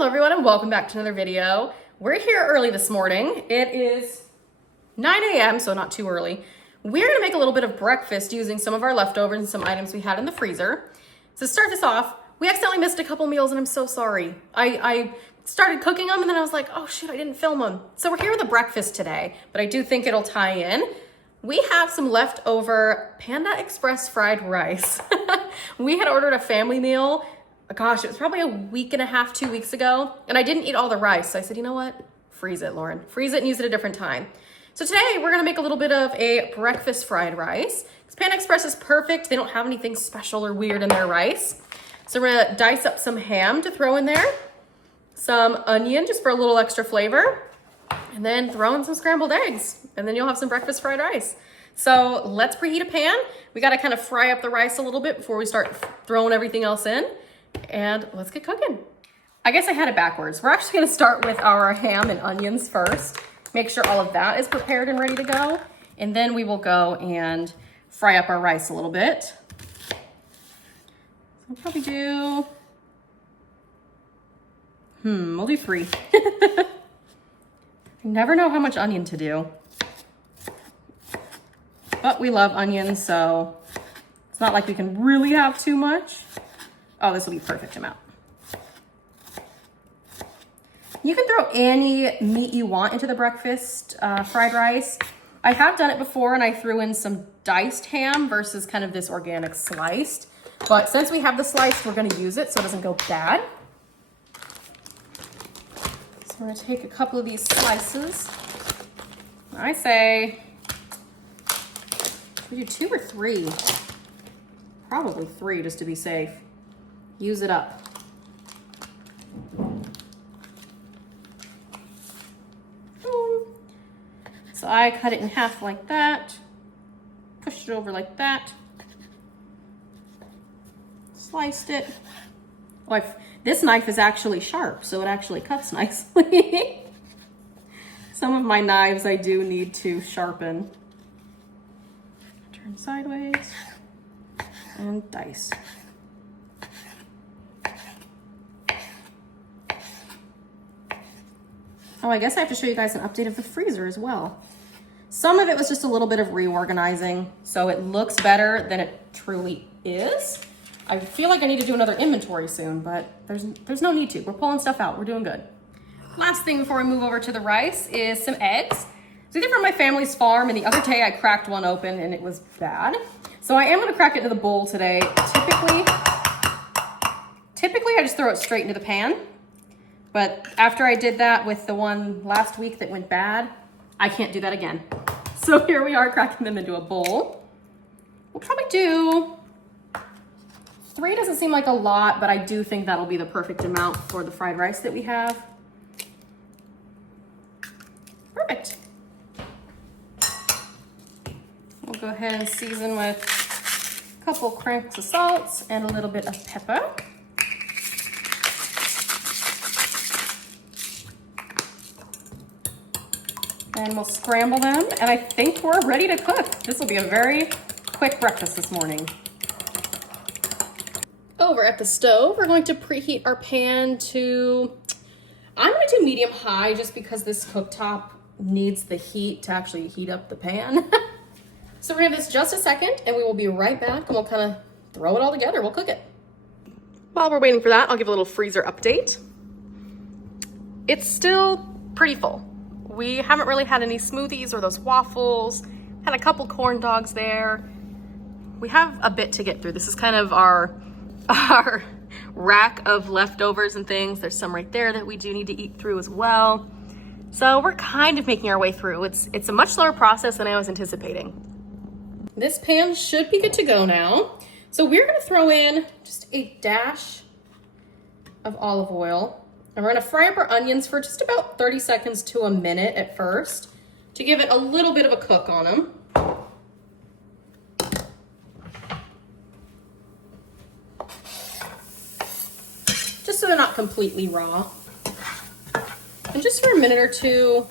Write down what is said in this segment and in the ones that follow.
Hello everyone and welcome back to another video. We're here early this morning. It is 9 a.m. so not too early. We're gonna make a little bit of breakfast using some of our leftovers and some items we had in the freezer. So to start this off, we accidentally missed a couple meals and I'm so sorry. I started cooking them and then I was like, oh shoot, I didn't film them. So we're here with a breakfast today, but I do think it'll tie in. We have some leftover Panda Express fried rice. We had ordered a family meal. Gosh, it was probably a week and a half, 2 weeks ago, and I didn't eat all the rice. So I said, you know what? Freeze it, Lauren. Freeze it and use it at a different time. So today we're gonna make a little bit of a breakfast fried rice. This Panda Express is perfect. They don't have anything special or weird in their rice. So we're gonna dice up some ham to throw in there, some onion just for a little extra flavor, and then throw in some scrambled eggs, and then you'll have some breakfast fried rice. So let's preheat a pan. We gotta kind of fry up the rice a little bit before we start throwing everything else in. And let's get cooking. I guess I had it backwards. We're actually gonna start with our ham and onions first. Make sure all of that is prepared and ready to go. And then we will go and fry up our rice a little bit. So I'll probably do, we'll do 3. I never know how much onion to do. But we love onions, so it's not like we can really have too much. Oh, this will be perfect amount. You can throw any meat you want into the breakfast fried rice. I have done it before and I threw in some diced ham versus kind of this organic sliced. But since we have the sliced, we're gonna use it so it doesn't go bad. So we're gonna take a couple of these slices. I say, we do 2 or 3? Probably 3 just to be safe. Use it up. Boom. So I cut it in half like that, pushed it over like that, sliced it. Oh, this knife is actually sharp, so it actually cuts nicely. Some of my knives I do need to sharpen. Turn sideways and dice. Oh, I guess I have to show you guys an update of the freezer as well. Some of it was just a little bit of reorganizing, so it looks better than it truly is. I feel like I need to do another inventory soon, but there's no need to. We're pulling stuff out. We're doing good. Last thing before we move over to the rice is some eggs. So these are from my family's farm, and the other day I cracked one open and it was bad. So I am gonna crack it into the bowl today. Typically I just throw it straight into the pan. But after I did that with the one last week that went bad, I can't do that again. So here we are cracking them into a bowl. We'll probably do 3, doesn't seem like a lot, but I do think that'll be the perfect amount for the fried rice that we have. Perfect. We'll go ahead and season with a couple cranks of salt and a little bit of pepper. And we'll scramble them, and I think we're ready to cook. This will be a very quick breakfast this morning. Over at the stove, we're going to preheat our pan to, I'm gonna do medium-high just because this cooktop needs the heat to actually heat up the pan. So we're gonna give this just a second, and we will be right back, and we'll kind of throw it all together. We'll cook it. While we're waiting for that, I'll give a little freezer update. It's still pretty full. We haven't really had any smoothies or those waffles. Had a couple corn dogs there. We have a bit to get through. This is kind of our rack of leftovers and things. There's some right there that we do need to eat through as well. So we're kind of making our way through. It's a much slower process than I was anticipating. This pan should be good to go now. So we're gonna throw in just a dash of olive oil. And we're gonna fry up our onions for just about 30 seconds to a minute at first to give it a little bit of a cook on them. Just so they're not completely raw. And just for a minute or two,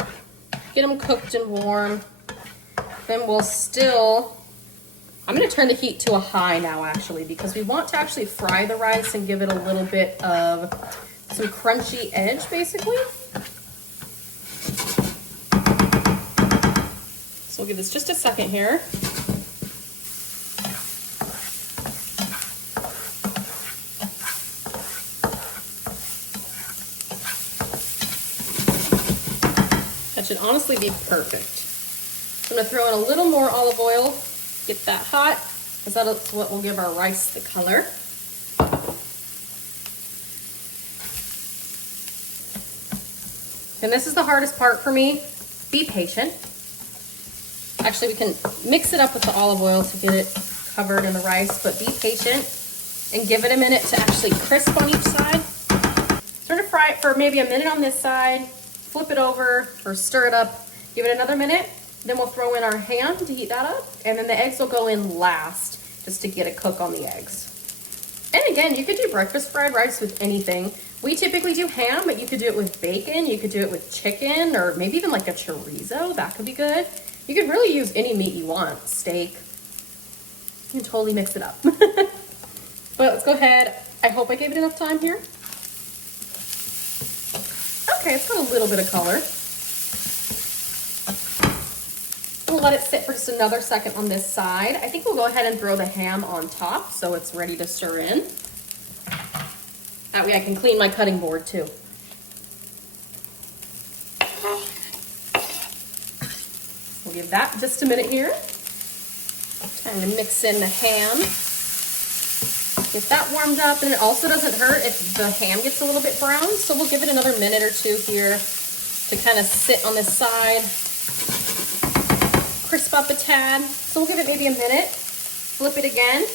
get them cooked and warm. Then we'll I'm gonna turn the heat to a high now actually, because we want to actually fry the rice and give it a little bit of some crunchy edge, basically. So we'll give this just a second here. That should honestly be perfect. I'm gonna throw in a little more olive oil, get that hot, because that's what will give our rice the color. And this is the hardest part for me. Be patient. Actually, we can mix it up with the olive oil to get it covered in the rice, but be patient and give it a minute to actually crisp on each side. So we're gonna fry it for maybe a minute on this side, flip it over or stir it up, give it another minute, then we'll throw in our ham to heat that up, and then the eggs will go in last just to get a cook on the eggs. And again, you could do breakfast fried rice with anything. We typically do ham, but you could do it with bacon, you could do it with chicken, or maybe even like a chorizo, that could be good. You could really use any meat you want, steak. You can totally mix it up. But let's go ahead. I hope I gave it enough time here. Okay, it's got a little bit of color. We'll let it sit for just another second on this side. I think we'll go ahead and throw the ham on top so it's ready to stir in. That way I can clean my cutting board too. We'll give that just a minute here. Time to mix in the ham. Get that warmed up, and it also doesn't hurt if the ham gets a little bit brown, so we'll give it another minute or two here to kind of sit on this side, crisp up a tad. So we'll give it maybe a minute, flip it again,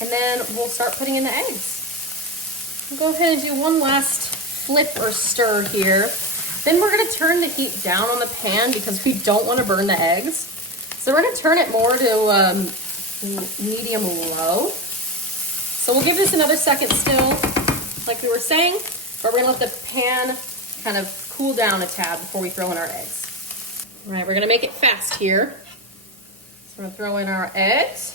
and then we'll start putting in the eggs. We'll go ahead and do one last flip or stir here. Then we're gonna turn the heat down on the pan because we don't wanna burn the eggs. So we're gonna turn it more to medium low. So we'll give this another second still, like we were saying, but we're gonna let the pan kind of cool down a tad before we throw in our eggs. All right, we're gonna make it fast here. So we're gonna throw in our eggs.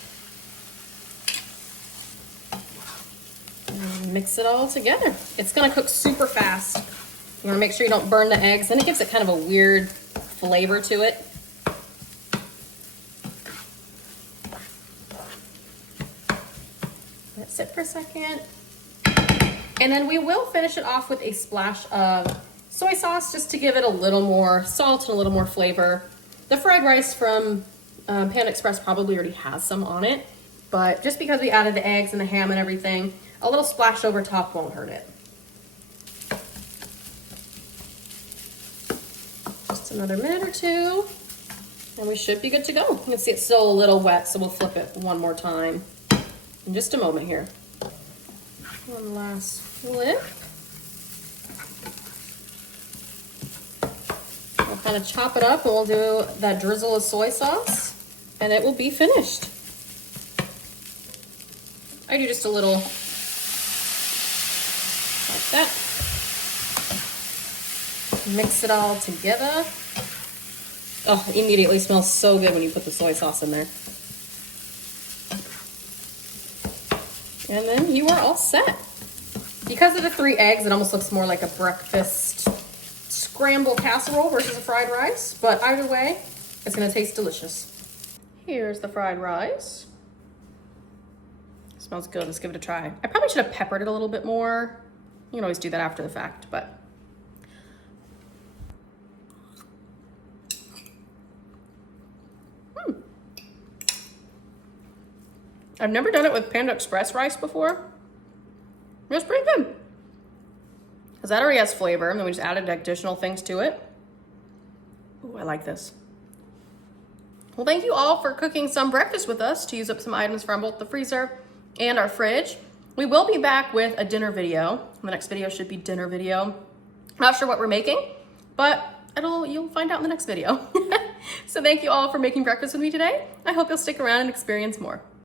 And mix it all together. It's gonna cook super fast. You wanna make sure you don't burn the eggs, then it gives it kind of a weird flavor to it. Let it sit for a second. And then we will finish it off with a splash of soy sauce just to give it a little more salt and a little more flavor. The fried rice from Panda Express probably already has some on it, but just because we added the eggs and the ham and everything, a little splash over top won't hurt it. Just another minute or two, and we should be good to go. You can see it's still a little wet, so we'll flip it one more time in just a moment here. One last flip. We'll kind of chop it up, and we'll do that drizzle of soy sauce, and it will be finished. I do just a little like that. Mix it all together. Oh, it immediately smells so good when you put the soy sauce in there. And then you are all set. Because of the 3 eggs, it almost looks more like a breakfast scrambled casserole versus a fried rice, but either way, it's gonna taste delicious. Here's the fried rice. Smells good, let's give it a try. I probably should have peppered it a little bit more. You can always do that after the fact, but. I've never done it with Panda Express rice before. It's pretty good. Because that already has flavor, and then we just added additional things to it. Ooh, I like this. Well, thank you all for cooking some breakfast with us to use up some items from both the freezer and our fridge. We will be back with a dinner video. The next video should be dinner video. Not sure what we're making, but you'll find out in the next video. So thank you all for making breakfast with me today. I hope you'll stick around and experience more.